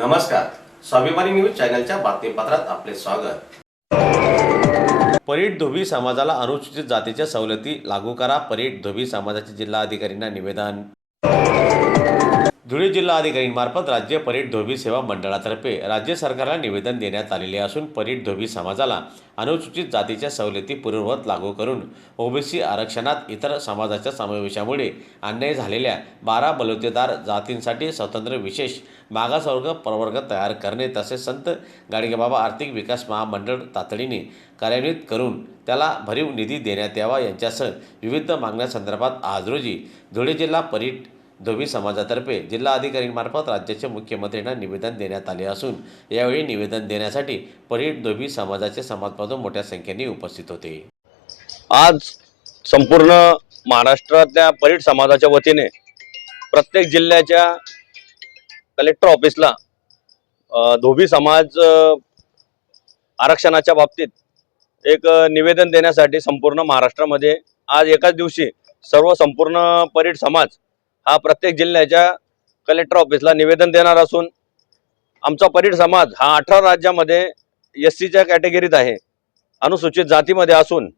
नमस्कार. स्वाभिमानी न्यूज चॅनलच्या बातमीपत्रात आपले स्वागत. परीट धोबी समाजाला अनुसूचित जातीच्या सवलती लागू करा. परीट धोबी समाजाचे जिल्हाधिकाऱ्यांना निवेदन. धुळे जिल्हाधिकारींमार्फत राज्य परीट धोबी सेवा मंडळातर्फे राज्य सरकारला निवेदन देण्यात आलेले असून परीट धोबी समाजाला अनुसूचित जातीच्या सवलती पूर्ववत लागू करून ओबीसी आरक्षणात इतर समाजाच्या समावेशामुळे अन्याय झालेल्या बारा बलुतेदार जातींसाठी स्वतंत्र विशेष मागासवर्ग प्रवर्ग तयार करणे तसेच संत गाडगेबाबा आर्थिक विकास महामंडळ तातडीने कार्यान्वित करून त्याला भरीव निधी देण्यात यावा यांच्यासह विविध मागण्यासंदर्भात आज रोजी धुळे जिल्हा परीट धोबी समाजातर्फे जिल्हाधिकारीमार्फत राज्याचे मुख्यमंत्र्यांना निवेदन देण्यात आले असून यावेळी निवेदन देण्यासाठी परीट धोबी समाजाचे समाजमधून मोठ्या संख्येने उपस्थित होते. आज संपूर्ण महाराष्ट्रातल्या परीट समाजाच्या वतीने प्रत्येक जिल्ह्याच्या कलेक्टर ऑफिसला धोबी समाज आरक्षणाच्या बाबतीत एक निवेदन देण्यासाठी संपूर्ण महाराष्ट्रामध्ये आज एकाच दिवशी सर्व संपूर्ण परीट समाज हा प्रत्येक जिल्ह्याच्या कलेक्टर ऑफिसला निवेदन देणार असून आमचा परीड समाज हा अठरा राज्यामध्ये एस सीच्या कॅटेगरीत आहे. अनुसूचित जातीमध्ये असून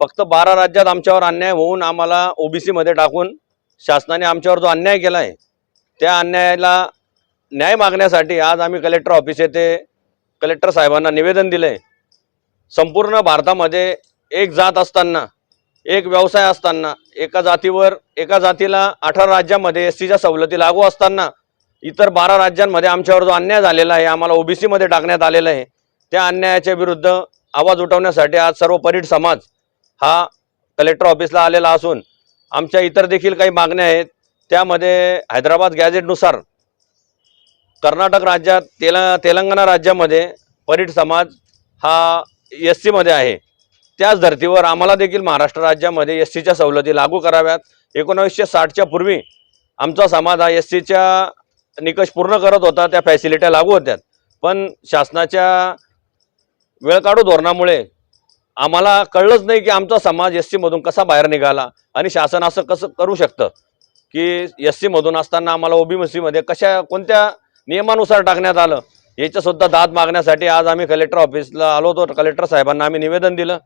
फक्त बारा राज्यात आमच्यावर अन्याय होऊन आम्हाला ओ बी सीमध्ये टाकून शासनाने आमच्यावर जो अन्याय केला आहे त्या अन्यायाला न्याय मागण्यासाठी आज आम्ही कलेक्टर ऑफिस येथे कलेक्टर साहेबांना निवेदन दिलं आहे संपूर्ण भारतामध्ये एक जात असताना एक व्यवसाय असताना एका जातीवर एका जातीला अठरा राज्यामध्ये एस सीच्या सवलती लागू असताना इतर बारा राज्यांमध्ये आमच्यावर जो अन्याय झालेला आहे आम्हाला ओबीसीमध्ये टाकण्यात आलेला आहे त्या अन्यायाच्या विरुद्ध आवाज उठवण्यासाठी आज सर्व परीट समाज हा कलेक्टर ऑफिसला आलेला असून आमच्या इतर देखील काही मागण्या आहेत त्यामध्ये हैदराबाद गॅझेटनुसार कर्नाटक राज्यात तेला तेलंगणा राज्यामध्ये परीट समाज हा एस सीमध्ये आहे. त्याच धर्तीवर आम्हाला देखील महाराष्ट्र राज्यामध्ये एस सीच्या सवलती लागू कराव्यात. एकोणावीसशे साठच्या पूर्वी आमचा समाज हा एस सीच्या निकष पूर्ण करत होता त्या फॅसिलिट्या लागू होत्या. पण शासनाच्या वेळकाढू धोरणामुळे आम्हाला कळलंच नाही की आमचा समाज एस सीमधून कसा बाहेर निघाला आणि शासन असं कसं करू शकतं की एस सीमधून असताना आम्हाला ओबीसीमध्ये कशा कोणत्या नियमानुसार टाकण्यात आलं? याच्यासुद्धा सुद्धा दाद मागण्यासाठी आज आम्ही कलेक्टर ऑफिसला आलो होतो. कलेक्टर साहेबांना आम्ही निवेदन दिलं.